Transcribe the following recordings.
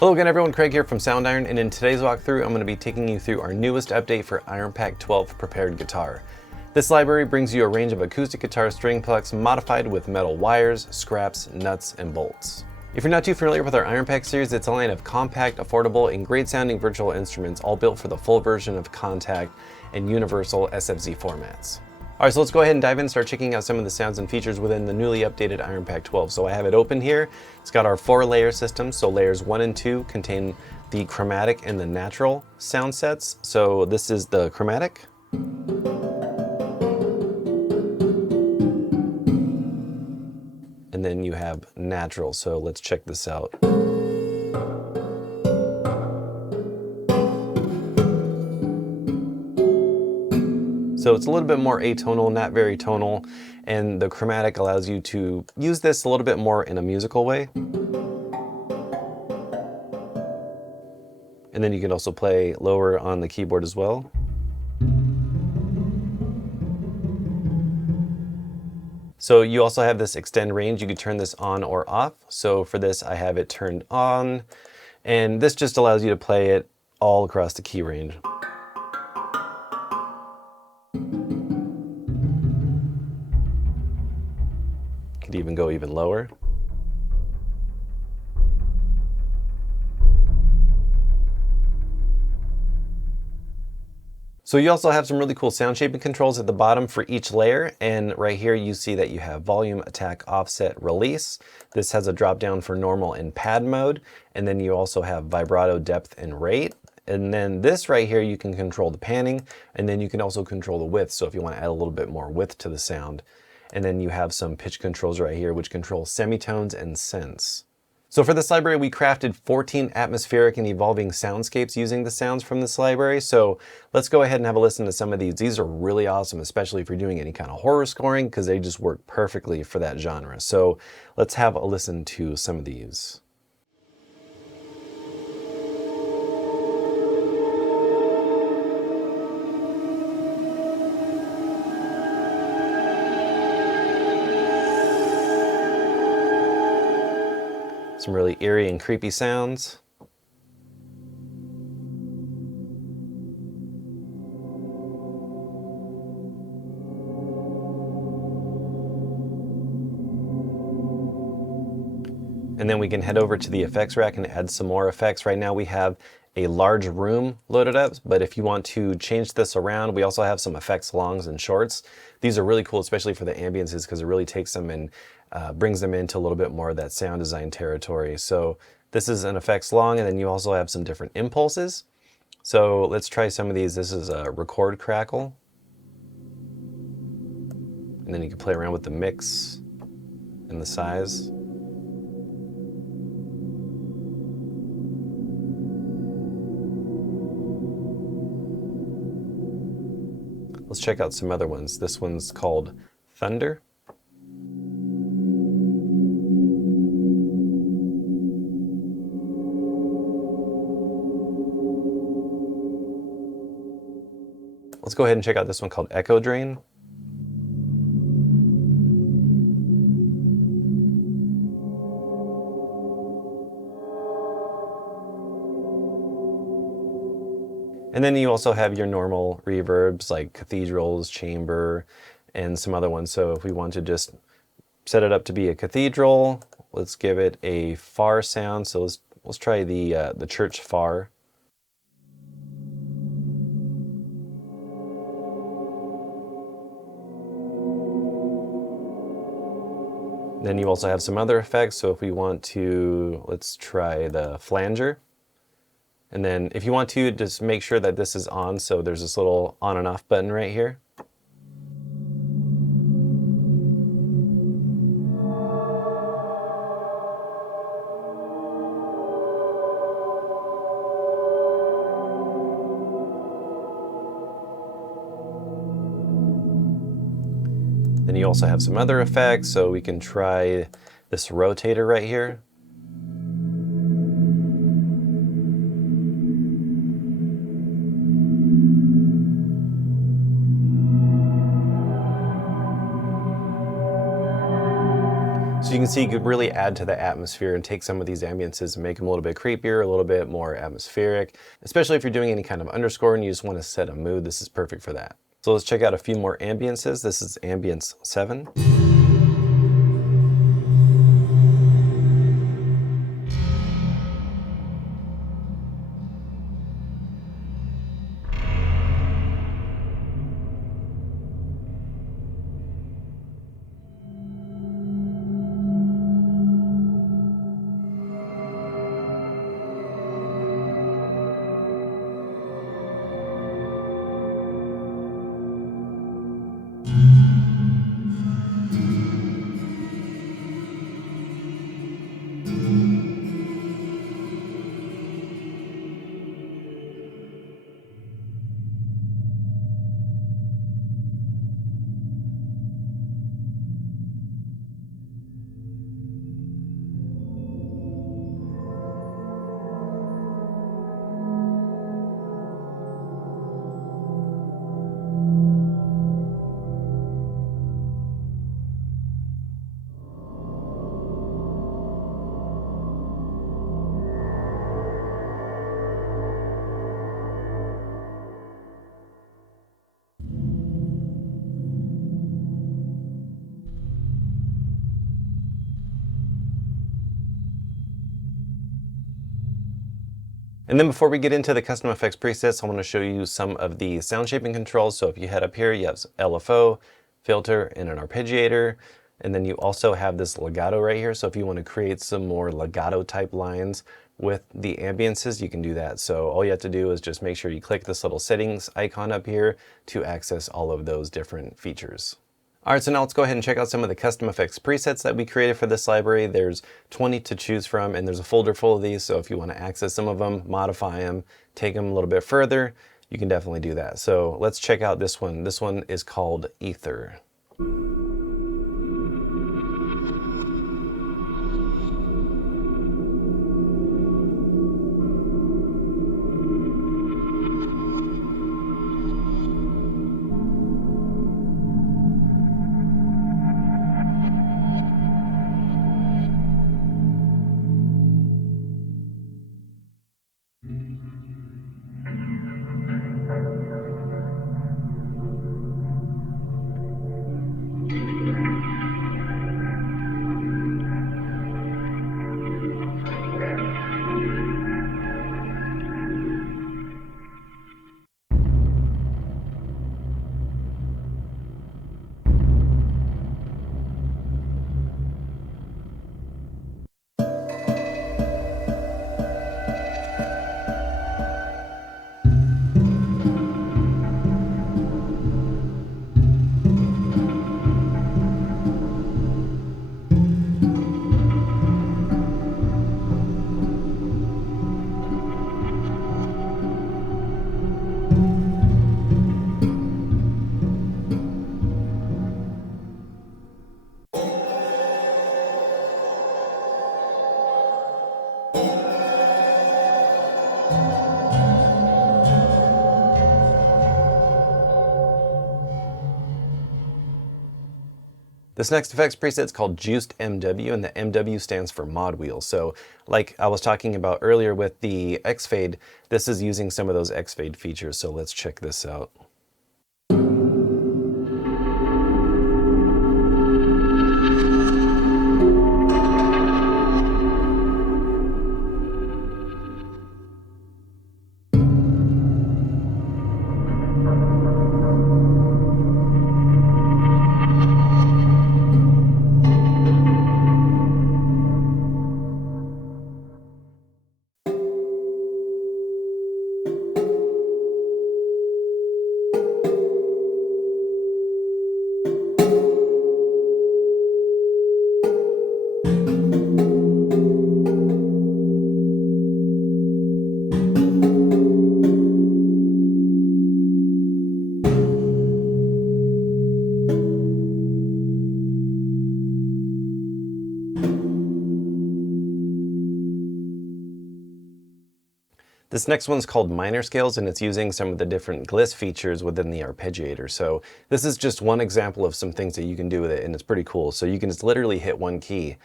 Hello again everyone, Craig here from Soundiron, and in today's walkthrough I'm going to be taking you through our newest update for Iron Pack 12 Prepared Guitar. This library brings you a range of acoustic guitar string plucks modified with metal wires, scraps, nuts, and bolts. If you're not too familiar with our Iron Pack series, it's a line of compact, affordable, and great sounding virtual instruments all built for the full version of Contact and Universal SFZ formats. Alright, so let's go ahead and dive in and start checking out some of the sounds and features within the newly updated Iron Pack 12. So I have it open here. It's got our 4-layer system, so layers 1 and 2 contain the chromatic and the natural sound sets. So this is the chromatic. And then you have natural, so let's check this out. So it's a little bit more atonal, not very tonal, and the chromatic allows you to use this a little bit more in a musical way. And then you can also play lower on the keyboard as well. So you also have this extend range. You can turn this on or off. So for this, I have it turned on, and this just allows you to play it all across the key range. Could even go even lower. So you also have some really cool sound shaping controls at the bottom for each layer, and right here you see that you have volume, attack, offset, release. This has a drop down for normal and pad mode, and then you also have vibrato, depth, and rate. And then this right here you can control the panning, and then you can also control the width, so if you want to add a little bit more width to the sound. And then you have some pitch controls right here which control semitones and synths. So for this library, we crafted 14 atmospheric and evolving soundscapes using the sounds from this library. So let's go ahead and have a listen to some of these. These are really awesome, especially if you're doing any kind of horror scoring, because they just work perfectly for that genre. So let's have a listen to some of these. Some really eerie and creepy sounds. And then we can head over to the effects rack and add some more effects. Right now we have a large room loaded up, but if you want to change this around, we also have some effects longs and shorts. These are really cool, especially for the ambiences, because it really takes them and brings them into a little bit more of that sound design territory. So this is an effects long, and then you also have some different impulses. So let's try some of these. This is a record crackle. And then you can play around with the mix and the size. Let's check out some other ones. This one's called Thunder. Let's go ahead and check out this one called Echo Drain. And then you also have your normal reverbs like cathedrals, chamber, and some other ones. So if we want to just set it up to be a cathedral, let's give it a far sound. So let's try the church far. Then you also have some other effects. So if we want to, let's try the flanger. And then if you want to, just make sure that this is on. So there's this little on and off button right here. Then you also have some other effects. So we can try this rotator right here. So you can see you could really add to the atmosphere and take some of these ambiances and make them a little bit creepier, a little bit more atmospheric, especially if you're doing any kind of underscore and you just want to set a mood. This is perfect for that. So let's check out a few more ambiances. This is Ambience 7. And then before we get into the custom effects presets, I want to show you some of the sound shaping controls. So if you head up here, you have LFO, filter, and an arpeggiator. And then you also have this legato right here. So if you want to create some more legato type lines with the ambiances, you can do that. So all you have to do is just make sure you click this little settings icon up here to access all of those different features. All right, so now let's go ahead and check out some of the custom effects presets that we created for this library. There's 20 to choose from, and there's a folder full of these. So if you want to access some of them, modify them, take them a little bit further, you can definitely do that. So let's check out this one. This one is called Ether. This next effects preset is called Juiced MW, and the MW stands for mod wheel. So like I was talking about earlier with the X-Fade, this is using some of those X-Fade features. So let's check this out. This next one's called minor scales, and it's using some of the different gliss features within the arpeggiator. So this is just one example of some things that you can do with it, and it's pretty cool. So you can just literally hit one key.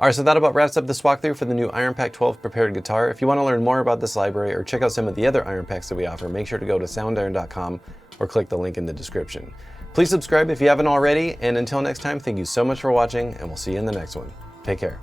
Alright, so that about wraps up this walkthrough for the new Iron Pack 12 prepared guitar. If you want to learn more about this library or check out some of the other Iron Packs that we offer, make sure to go to soundiron.com or click the link in the description. Please subscribe if you haven't already, and until next time, thank you so much for watching, and we'll see you in the next one. Take care.